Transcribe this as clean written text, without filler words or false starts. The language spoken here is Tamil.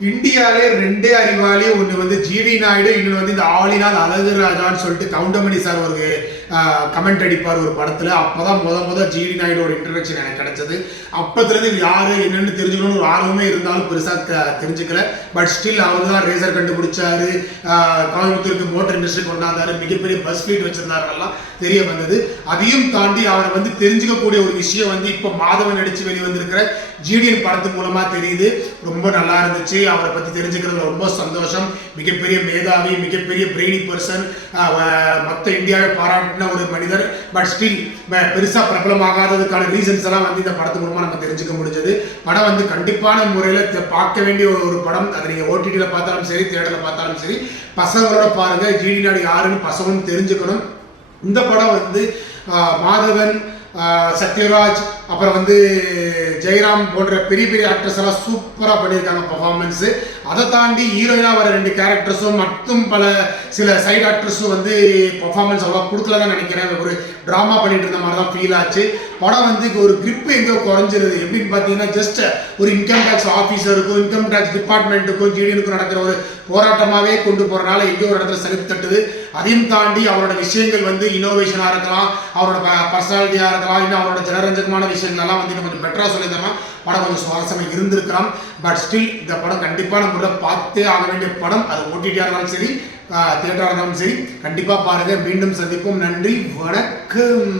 இந்தியாவிலே ரெண்டே அறிவாளி ஒன்று வந்து ஜிடி நாயுடு, இன்னொன்று வந்து இந்த ஆளினால் அழகு ராஜான்னு சொல்லிட்டு கவுண்டமணி சார் ஒரு கமெண்ட் அடிப்பார் ஒரு படத்தில். அப்போதான் முத ஜிடி நாயுடோட இன்ட்ரடக்ஷன் எனக்கு கிடைச்சது. அப்பத்துலேருந்து யார் என்னென்னு தெரிஞ்சுக்கணும்னு ஒரு ஆர்வமே இருந்தாலும் பெருசாக தெரிஞ்சுக்கல. பட் ஸ்டில் அவர் தான் ரேசர் கண்டுபிடிச்சாரு, கோயம்புத்தூருக்கு மோட்டர் இண்டஸ்ட்ரி கொண்டாந்தாரு, மிகப்பெரிய பஸ் ஃபீட் வச்சிருந்தாருலாம் தெரிய வந்தது. அதையும் தாண்டி அவரை வந்து தெரிஞ்சுக்கக்கூடிய ஒரு விஷயம் வந்து இப்போ மாதவன் நடிச்சு வெளிவந்திருக்கிற ஜிடிஎன் படத்து மூலமா தெரியுது. ரொம்ப நல்லா இருந்துச்சு. அவரை பத்தி தெரிஞ்சுக்கிறது ரொம்ப சந்தோஷம். மிகப்பெரிய மேதாவி, மிகப்பெரிய பிரெய்னி பர்சன், மொத்த இந்தியாவை பாராட்டின ஒரு மனிதர். பட் ஸ்டில் பெருசா பிரபலமாகாததுக்கான ரீசன்ஸ் எல்லாம் வந்து இந்த படத்து மூலமா நம்ம தெரிஞ்சுக்க முடிஞ்சது. படம் வந்து கண்டிப்பான முறையில் பார்க்க வேண்டிய ஒரு படம். அதை நீங்க ஓடிடியில் பார்த்தாலும் சரி, தியேட்டர்ல பார்த்தாலும் சரி, பசங்களோட பாருங்க. ஜிடி நாயுடு யாருன்னு பசங்களும் தெரிஞ்சுக்கணும். இந்த படம் வந்து மாதவன், சத்யராஜ், அப்புறம் வந்து ஜெயராம் போன்ற பெரிய பெரிய ஆக்டர்ஸ் எல்லாம் சூப்பராக பண்ணியிருக்காங்க பர்ஃபார்மன்ஸு. அதை தாண்டி ஹீரோயினாக வர 2 கேரக்டர்ஸும் மற்றும் சில சைட் ஆக்டர்ஸும் வந்து பர்ஃபார்மன்ஸ் அவ்வளோ கொடுக்கல தான் நினைக்கிறேன். ஒரு ட்ராமா பண்ணிட்டு இருந்த மாதிரி தான் ஃபீல் ஆச்சு. படம் வந்து ஒரு கிரிப்பு எங்கேயோ குறைஞ்சிருது. எப்படின்னு பார்த்தீங்கன்னா, ஜஸ்ட் ஒரு இன்கம் டேக்ஸ் ஆஃபீஸருக்கும் இன்கம் டேக்ஸ் டிபார்ட்மெண்ட்டுக்கும் ஜிடிஎனுக்கும் நடக்கிற ஒரு போராட்டமாகவே கொண்டு போகிறனால எங்கேயோ ஒரு இடத்துல சலிப்பு தட்டுது. அதையும் தாண்டி அவரோட விஷயங்கள் வந்து இனோவேஷனாக இருக்கலாம், அவரோட பர்சனாலிட்டியாக இருக்கலாம், இன்னும் அவரோட ஜனரஞ்சகமான விஷயங்கள்லாம் வந்து கொஞ்சம் பெட்டராக சொல்லியிருந்தோம்னா படம் கொஞ்சம் சுவாரஸ்யமாக இருந்திருக்கலாம். பட் ஸ்டில் இந்த படம் கண்டிப்பான முறையில் பார்த்தே ஆக வேண்டிய படம். அது ஓடிடியாக இருந்தாலும் சரி, தியேட்டராக இருந்தாலும் சரி, கண்டிப்பாக பாருங்கள். மீண்டும் சந்திப்போம். நன்றி, வணக்கம்.